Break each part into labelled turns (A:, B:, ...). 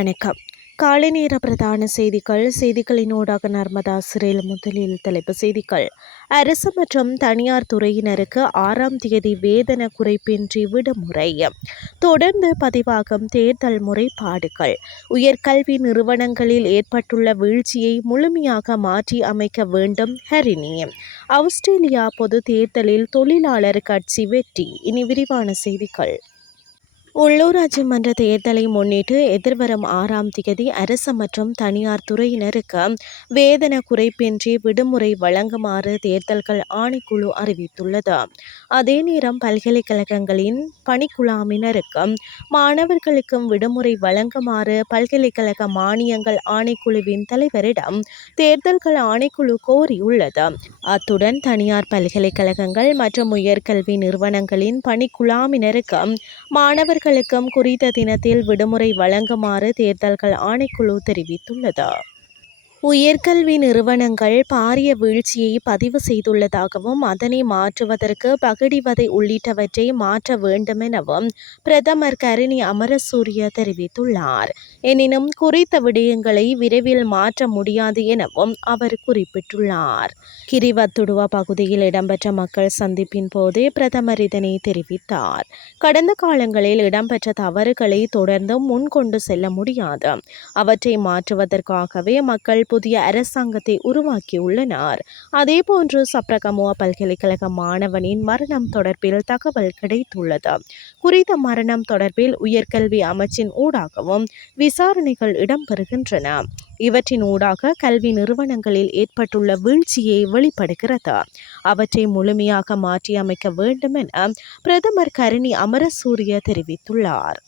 A: வணக்கம். காலை நேர பிரதான செய்திகள். செய்திகளினோடாக நர்மதா சிறையில் முதலில் தலைப்பு செய்திகள். அரசு மற்றும் தனியார் துறையினருக்கு ஆறாம் தேதி வேதன குறைப்பின்றி விடுமுறை. தொடர்ந்து பதிவாகும் தேர்தல் முறைப்பாடுகள். உயர்கல்வி நிறுவனங்களில் ஏற்பட்டுள்ள வீழ்ச்சியை முழுமையாக மாற்றி அமைக்க வேண்டும் ஹரிணி. ஆஸ்திரேலியா பொது தேர்தலில் தொழிலாளர் கட்சி வெற்றி. இனி விரிவான செய்திகள். உள்ளூராட்சி மன்ற தேர்தலை முன்னிட்டு எதிர்வரும் ஆறாம் தேதி அரசு மற்றும் தனியார் துறையினருக்கு வேதன குறைப்பின்றி விடுமுறை வழங்குமாறு தேர்தல்கள் ஆணைக்குழு அறிவித்துள்ளது. அதே நேரம் பல்கலைக்கழகங்களின் பணிக்குழாமினருக்கும் மாணவர்களுக்கும் விடுமுறை வழங்குமாறு பல்கலைக்கழக மானியங்கள் ஆணைக்குழுவின் தலைவரிடம் தேர்தல்கள் ஆணைக்குழு கோரியுள்ளது. அத்துடன் தனியார் பல்கலைக்கழகங்கள் மற்றும் உயர்கல்வி நிறுவனங்களின் பணிக்குழாமினருக்கும் மாணவர்கள் மாணவர்களுக்கும் குறித்த தினத்தில் விடுமுறை வழங்குமாறு தேர்தல்கள் ஆணைக்குழு தெரிவித்துள்ளது. உயர்கல்வி நிறுவனங்கள் பாரிய வீழ்ச்சியை பதிவு செய்துள்ளதாகவும் அதனை மாற்றுவதற்கு பகடிவதை உள்ளிட்டவற்றை மாற்ற வேண்டுமெனவும் பிரதமர் கரணி அமரசூரிய தெரிவித்துள்ளார். எனினும் குறித்த விடயங்களை விரைவில் மாற்ற முடியாது எனவும் அவர் குறிப்பிட்டுள்ளார். கிரிவத்துடுவா பகுதியில் இடம்பெற்ற மக்கள் சந்திப்பின் போதே பிரதமர் இதனை தெரிவித்தார். கடந்த காலங்களில் இடம்பெற்ற தவறுகளை தொடர்ந்தும் முன்கொண்டு செல்ல முடியாது. அவற்றை மாற்றுவதற்காகவே மக்கள் புதிய அரசாங்கத்தை உருவாக்கியுள்ளனர் அதேபோன்று சப்ரகமுவ பல்கலைக்கழக மாணவனின் மரணம் தொடர்பில் தகவல் கிடைத்துள்ளது. குறித்த மரணம் தொடர்பில் உயர்கல்வி அமைச்சின் ஊடாகவும் விசாரணைகள் இடம்பெறுகின்றன. இவற்றின் ஊடாக கல்வி நிறுவனங்களில் ஏற்பட்டுள்ள வீழ்ச்சியை வெளிப்படுகிறது. அவற்றை முழுமையாக மாற்றியமைக்க வேண்டும் என பிரதமர் கருணி அமரசூரிய தெரிவித்துள்ளார்.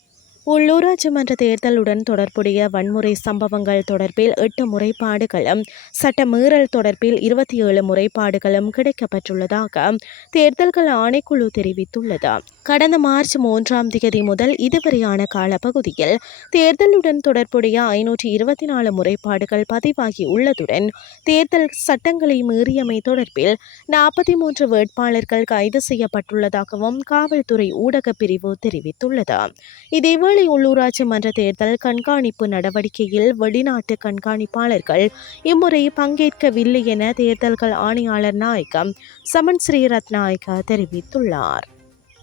A: உள்ளூராட்சி மன்ற தேர்தலுடன் தொடர்புடைய வன்முறை சம்பவங்கள் தொடர்பில் எட்டு முறைப்பாடுகளும் சட்ட மீறல் தொடர்பில் இருபத்தி ஏழு முறைப்பாடுகளும் கிடைக்கப்பட்டுள்ளதாக தேர்தல்கள் ஆணைக்குழு தெரிவித்துள்ளது. கடந்த மார்ச் மூன்றாம் தேதி முதல் இதுவரையான காலப்பகுதியில் தேர்தலுடன் தொடர்புடைய ஐநூற்றி இருபத்தி நாலு முறைப்பாடுகள் பதிவாகி உள்ளதுடன் தேர்தல் சட்டங்களை மீறியமை தொடர்பில் நாற்பத்தி மூன்று வேட்பாளர்கள் கைது செய்யப்பட்டுள்ளதாகவும் காவல்துறை ஊடக பிரிவு தெரிவித்துள்ளது. இதேவேளை உள்ளூராட்சி மன்ற தேர்தல் கண்காணிப்பு நடவடிக்கையில் வெளிநாட்டு கண்காணிப்பாளர்கள் இம்முறை பங்கேற்கவில்லை என தேர்தல்கள் ஆணையாளர் நாயகம் சமன் ஸ்ரீரத்நாயக்கா தெரிவித்துள்ளார்.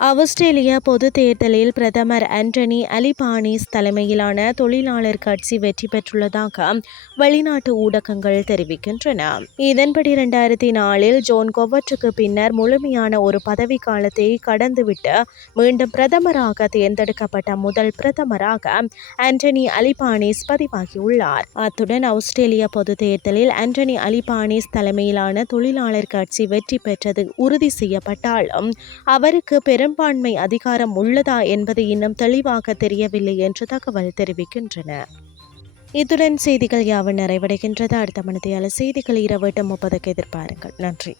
A: ஆஸ்திரேலிய பொது தேர்தலில் பிரதமர் ஆண்டனி அலிபானிஸ் தலைமையிலான தொழிலாளர் கட்சி வெற்றி பெற்றுள்ளதாக வெளிநாட்டு ஊடகங்கள் தெரிவிக்கின்றன. இதன்படி இரண்டாயிரத்தி நாலில் ஜோன் கொவற்றுக்கு பின்னர் முழுமையான ஒரு பதவி காலத்தை கடந்துவிட்டு மீண்டும் பிரதமராக தேர்ந்தெடுக்கப்பட்ட முதல் பிரதமராக ஆண்டனி அலிபானிஸ் பதிவாகியுள்ளார். அத்துடன் ஆஸ்திரேலிய பொது தேர்தலில் ஆண்டனி அலிபானிஸ் தலைமையிலான தொழிலாளர் கட்சி வெற்றி பெற்றது உறுதி செய்யப்பட்டாலும் அவருக்கு பெரும் பெரும்பான்மை அதிகாரம் உள்ளதா என்பது இன்னும் தெளிவாக தெரியவில்லை என்று தகவல் தெரிவிக்கின்றன. இத்துடன் செய்திகள் யாவும் நிறைவடைகின்றது? அடுத்த மனதையால செய்திகள் இரவு எட்டு முப்பதுக்கு எதிர்பாருங்கள். நன்றி.